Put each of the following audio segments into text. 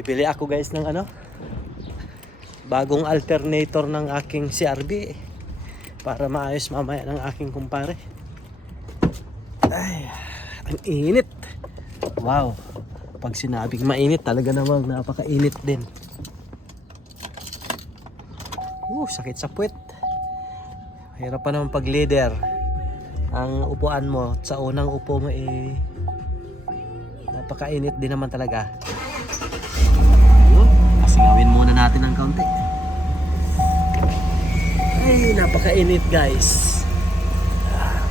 Bibili ako guys ng bagong alternator ng aking CRV para maayos mamaya ng aking kumpare. Ay, ang init. Wow. Pag sinabing mainit, talaga namang napakainit din. Sakit sa puwet. Hirap pa naman pag leader. Ang upuan mo, sa unang upo mo napakainit din naman talaga. Pasingawin muna natin ng kaunti. Ay, napakainit guys.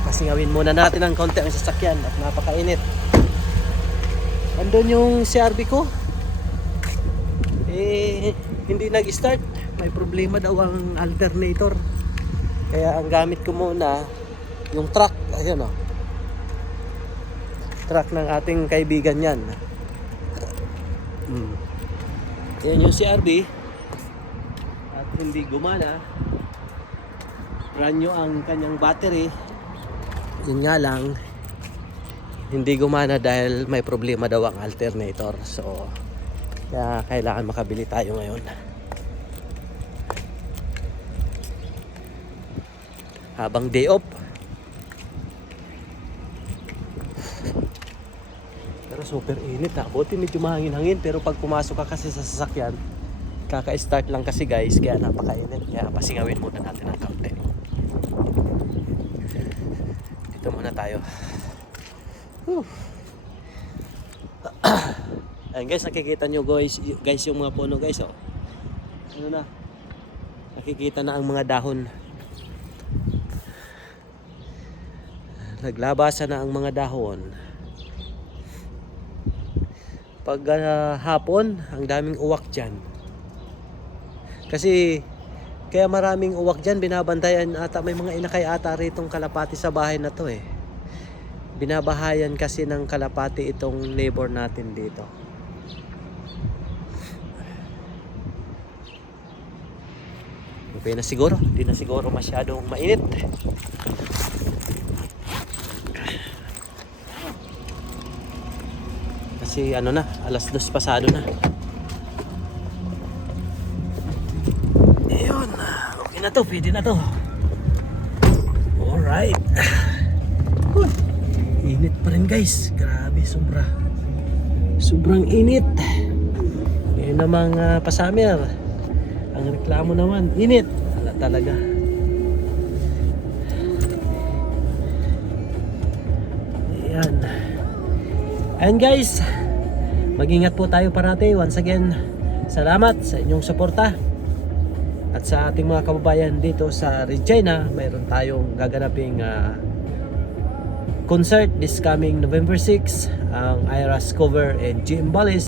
Pasingawin muna natin ng kaunti ang sasakyan at napakainit. Andun yung CRV ko. Hindi nag-start. May problema daw ang alternator. Kaya ang gamit ko muna yung truck. Ayan o. Truck ng ating kaibigan yan. Yan yung CRV. At hindi gumana. Brand new ang kanyang battery. Yun nga lang, hindi gumana dahil may problema daw ang alternator. So kaya kailangan makabili tayo ngayon. Habang day off. Pero super init ha. Buti medyo mahangin-hangin, pero pag pumasok ka kasi sa sasakyan, kaka-start lang kasi guys, kaya napakainit. Kaya pasingawin muna natin ang kaunti. Dito muna tayo. Ayan guys, nakikita nyo guys yung mga puno guys oh. Ano na? Nakikita na ang mga dahon. Naglabasan na ang mga dahon. Pag hapon, ang daming uwak dyan. Kasi kaya maraming uwak dyan, binabantayan ata, may mga inakay ata ritong kalapati sa bahay na to eh. Binabahayan kasi ng kalapati itong neighbor natin dito. Okay na siguro, hindi na siguro masyadong mainit. Kasi na, alas 2 pasado na. Ayun, okay na to, pwede na to. Alright. Init pa rin guys, grabe, sobrang init. Ngayon namang pa-summer, ang reklamo naman, init. Wala talaga. Ayan. And guys, mag-ingat po tayo parati. Once again, salamat sa inyong suporta. At sa ating mga kababayan dito sa Regina, mayroon tayong gaganaping concert this coming November 6, ang IRAS cover and GM Ballis